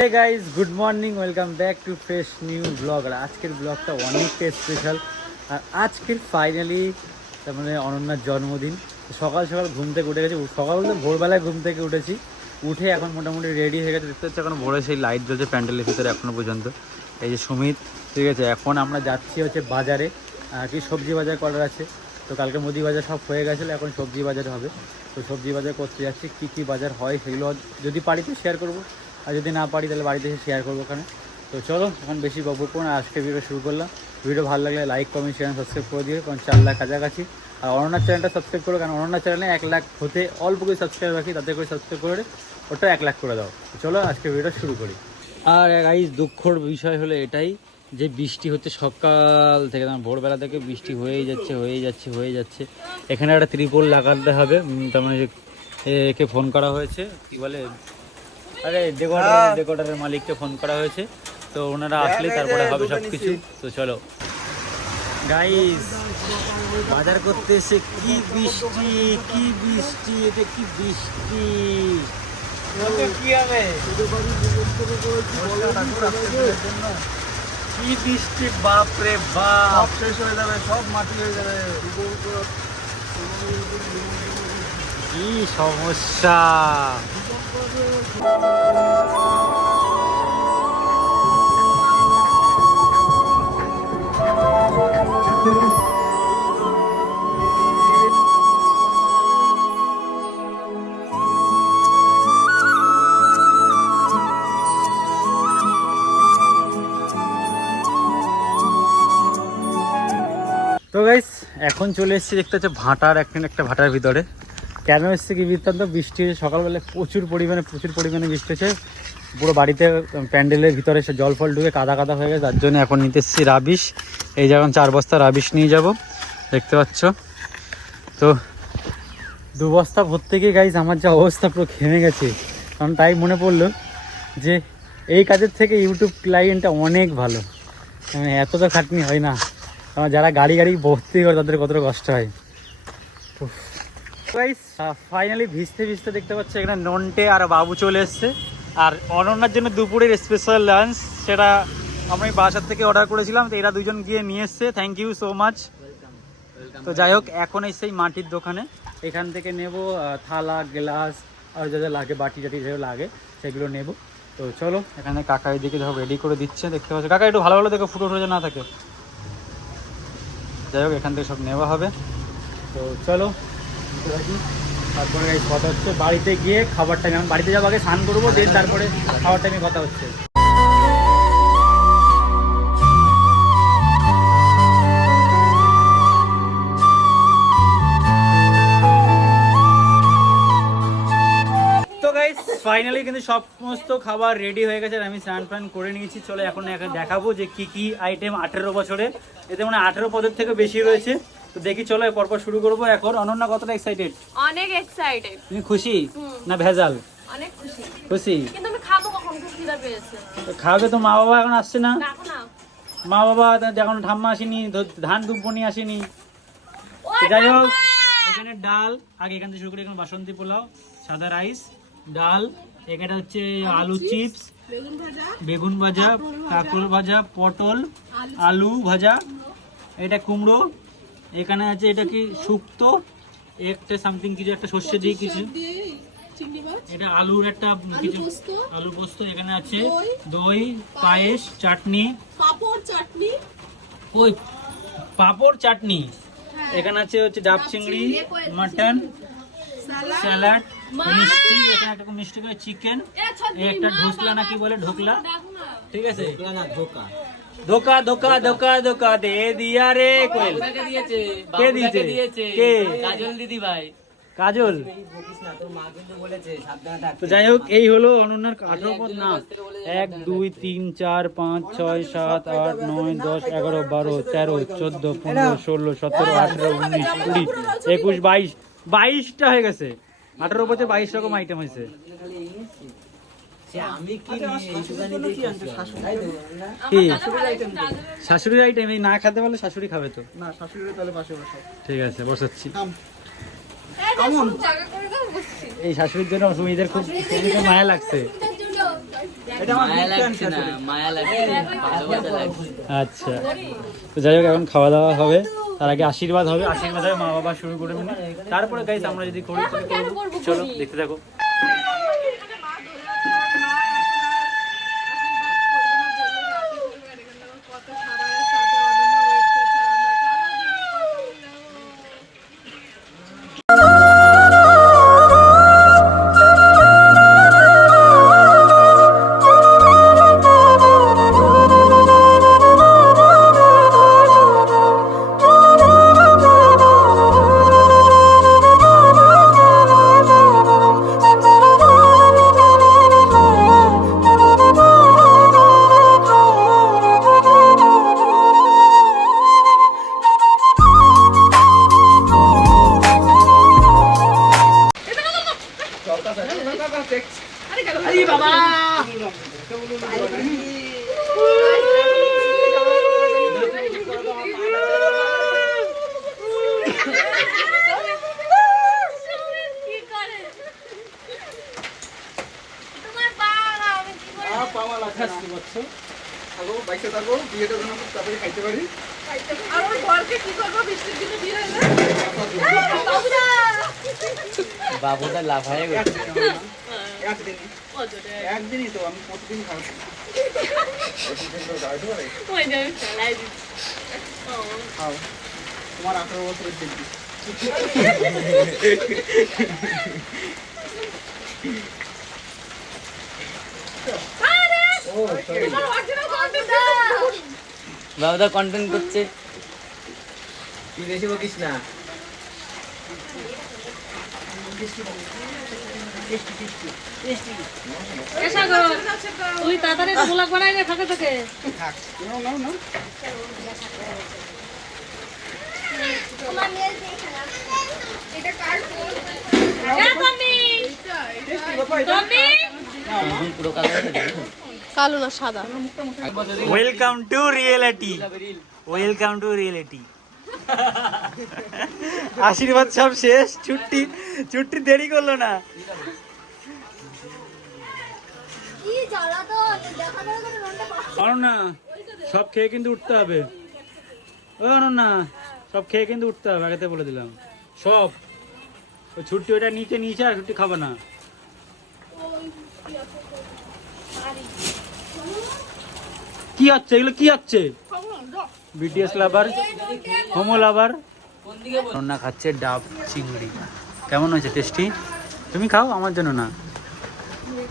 Hey guys good morning welcome back to fresh new blog আর আজকের ব্লগটা অনেকটা special আর আজকের ফাইনালি তার মানে অনন্যার জন্মদিন। সকাল সকাল ঘুম থেকে উঠে গেছি। সকাল বলতে ভোরবেলায় ঘুম থেকে উঠেছি। উঠে এখন মোটামুটি রেডি হয়ে গেছে। দেখতে হচ্ছে এখন ভোরে সেই লাইট জ্বলছে প্যান্ডেলের ভিতরে এখনও পর্যন্ত। এই যে সুমিত, ঠিক আছে? এখন আমরা যাচ্ছি হচ্ছে বাজারে। কি সবজি বাজার করার আছে। তো কালকে মুদি বাজার সব হয়ে গেছিল, এখন সবজি বাজার হবে। তো সবজি বাজার করতে যাচ্ছি। কী কী বাজার হয় সেগুলো যদি পারি তো শেয়ার করব। আর যদি না পারি তাহলে বাড়িতে এসে শেয়ার করব ওখানে। তো চলো, এখন বেশি বকবক করুন না, আজকে ভিডিও শুরু করলাম। ভিডিও ভালো লাগলে লাইক কমেন্ট শেয়ার সাবস্ক্রাইব করে দিয়ে কারণ চার লাখ কাছাকাছি। আর অনন্যার চ্যানেলটা সাবস্ক্রাইব করো, কারণ অনন্যার চ্যানেলে এক লাখ হতে অল্প করে সাবস্ক্রাইব রাখি, তাতে করে সাবস্ক্রাইব করে ওটা এক লাখ করে দাও। চলো, আজকে ভিডিওটা শুরু করি। আর গাইজ দুঃখর বিষয় হলো এটাই যে বৃষ্টি হচ্ছে সকাল থেকে ভোরবেলা থেকে বৃষ্টি হয়েই যাচ্ছে হয়েই যাচ্ছে হয়ে যাচ্ছে। এখানে একটা ত্রিপল লাগাতে হবে। তার মানে একে ফোন করা হয়েছে, কি বলে? আরে ডেকোরেটার ডেকোরেটারের মালিককে ফোন করা হয়েছে। তো ওনারা আসলে তারপরে হবে সব কিছু তো চলো। গাইস বাজার করতে এসে কি বৃষ্টি কি বৃষ্টি এটা কি বৃষ্টি? কি হবে? কি বৃষ্টি বাপ। রে বাপ শেষ হয়ে যাবে সব মাটি হয়ে যাবে। কি সমস্যা? তো গাইস এখন চলে এসেছি দেখতে হচ্ছে ভাটার এখন একটা ভাটার ভিতরে। কেন এসছে কি বৃত্তান্ত? বৃষ্টি সকালবেলা প্রচুর পরিমাণে প্রচুর পরিমাণে বৃষ্টি হচ্ছে। পুরো বাড়িতে প্যান্ডেলের ভিতরে সে জল ফল ঢুকে কাদা কাদা হয়ে গেছে। তার জন্য এখন নিতে এসেছি রাবিশ। এই যখন চার বস্তা রাবিশ নিয়ে যাব। দেখতে পাচ্ছ? তো দু বস্তা ভর্তি গিয়ে গাইজ আমার যা অবস্থা পুরো ঘেমে গেছে। কারণ তাই মনে পড়ল যে এই কাজের থেকে ইউটিউব ক্লায়েন্টটা অনেক ভালো। মানে এত তো খাটনি হয় না। কারণ যারা গাড়ি গাড়ি ভর্তি করে, তাদের কতটা কষ্ট হয়। ফাইনালি ভিজতে ভিজতে দেখতে পাচ্ছি এখানে নন্টে আর বাবু চলে এসছে। আর অনন্যার জন্য দুপুরের স্পেশাল লাঞ্চ সেটা আমি বাসার থেকে অর্ডার করেছিলাম, তো এরা দুজন গিয়ে নিয়ে এসছে। থ্যাংক ইউ সো মাচ তো যাই হোক, এখন এই সেই মাটির দোকানে। এখান থেকে নেব থালা গ্লাস আর যা যা লাগে, বাটি টাটি যেগুলো লাগে, সেগুলো নেব। তো চলো, এখানে কাকা এদিকে সব রেডি করে দিচ্ছে, দেখতে পাচ্ছ। কাকা, একটু ভালো ভালো দেখো, ফুটো ফুটো না থাকে। যাই হোক, এখান থেকে সব নেওয়া হবে। তো চলো তারপরে এই কথা হচ্ছে, বাড়িতে গিয়ে খাবার আমি বাড়িতে যাব আগে স্নান করব, দেন তারপরে খাবার টাইমে কথা হচ্ছে। ফাইনালি কিন্তু সমস্ত খাবার রেডি হয়ে গেছে আমি স্নান ফান করে নিয়েছি। চলো এখন দেখাবো যে কি কি আইটেম আঠেরো বছরে। এতে মানে আঠেরো পদের থেকে বেশি রয়েছে। তো দেখি চলো এর পরপর শুরু করব। এখন অনন্যা কতটা এক্সাইটেড অনেক এক্সাইটেড তুমি খুশি না ভেজাল? অনেক খুশি। খুশি? কিন্তু আমি খাব কখন? খুব খিদা পেয়েছে। তো খাবে তো মা বাবা এখন আসছে না? মা বাবা যখন ঠাম্মা আসেনি ধান দুব্বনি আসেনি। যাই হোক এখানে ডাল আগে এখান থেকে শুরু করে এখানে বাসন্তী পোলাও সাদা রাইস ডাল এখানে হচ্ছে আলু চিপস বেগুন ভাজা কাঁকরোল ভাজা পটল আলু ভাজা এটা কুমড়ো এখানে আছে এটা কি শুক্তো? একটা সামথিং কিছু একটা শস্য দিয়ে কিছু। এটা আলুর একটা কিছু আলু পোস্ত এখানে আছে। দই। পায়েস চাটনি। পাপড় চাটনি। ওই পাঁপড় চাটনি। এখানে আছে হচ্ছে ডাব চিংড়ি মাটন স্যালাড। মিষ্টি। এখানে একটা মিষ্টি করে চিকেন একটা ঢোসলা নাকি বলে ঢোকলা। ঠিক আছে? ধোকা ধোকা ধোকা ধোকা দে দিয়া রে কোয়েল। কে দিয়েছে? কে? কাজল দিদি ভাই কাজল। তো যাই হোক এই হলো অনন্যার আঠারো পদ না এক দুই তিন চার পাঁচ ছয় সাত আট নয় দশ এগারো বারো তেরো চোদ্দ পনেরো ষোলো সতেরো আঠেরো উনিশ কুড়ি একুশ বাইশ। বাইশটা হয়ে গেছে। আঠারো বছর বাইশ রকম আইটেম হয়েছে আমি কি এইটুখানি দিয়ে কি শাশুড়ির আইটেম এই না খেতে পারলে শাশুড়ি খাবে তো। না শাশুড়ি তাহলে পাশে বসো। ঠিক আছে বসাচ্ছি। কেমন জায়গা করে দাও বসছি। এই শাশুড়ির জন্য সুমিদের খুব মায়া লাগছে। আচ্ছা। তো যাই হোক এখন খাওয়া দাওয়া হবে। তার আগে আশীর্বাদ হবে। আশীর্বাদ হবে মা বাবা শুরু করে মানে তারপরে গাইস আমরা যদি করি চলো দেখতে থাকো। কি না। থাকো, বাইকে থাকো, বিয়েটা যেন খুব তাড়াতাড়ি খাইতে পারি। বাবুটা লাফায় গেছে একদিনই। একদিনই তো, আমি প্রতিদিন খাব। ওই যে আমি ফেলাই দিচ্ছি খাও। তোমার আঠারো বছরের বাবুদা কন্টেন্ট করছে তুই বেশি বকিস না তুই তাড়াতাড়ি বানাই রে ফাঁকে থেকে। কালো না সাদা? Welcome to reality welcome to reality আশীর্বাদ সব শেষ। ছুটি ছুটি দেরি করল না। অনন্যা সব খেয়ে কিন্তু উঠতে হবে। ও অনন্যা সব খেয়ে কিন্তু উঠতে হবে আগেতে বলে দিলাম। সব। ওই ছুটি ওইটা নিচে নিচে আর ছুটি খাবে না। কি হচ্ছে? এগুলো কি হচ্ছে? BTS lover homo lover Ananya খাচ্ছে ডাব চিংড়ি। কেমন হয়েছে? টেস্টি তুমি খাও আমার জন্য না। Mm.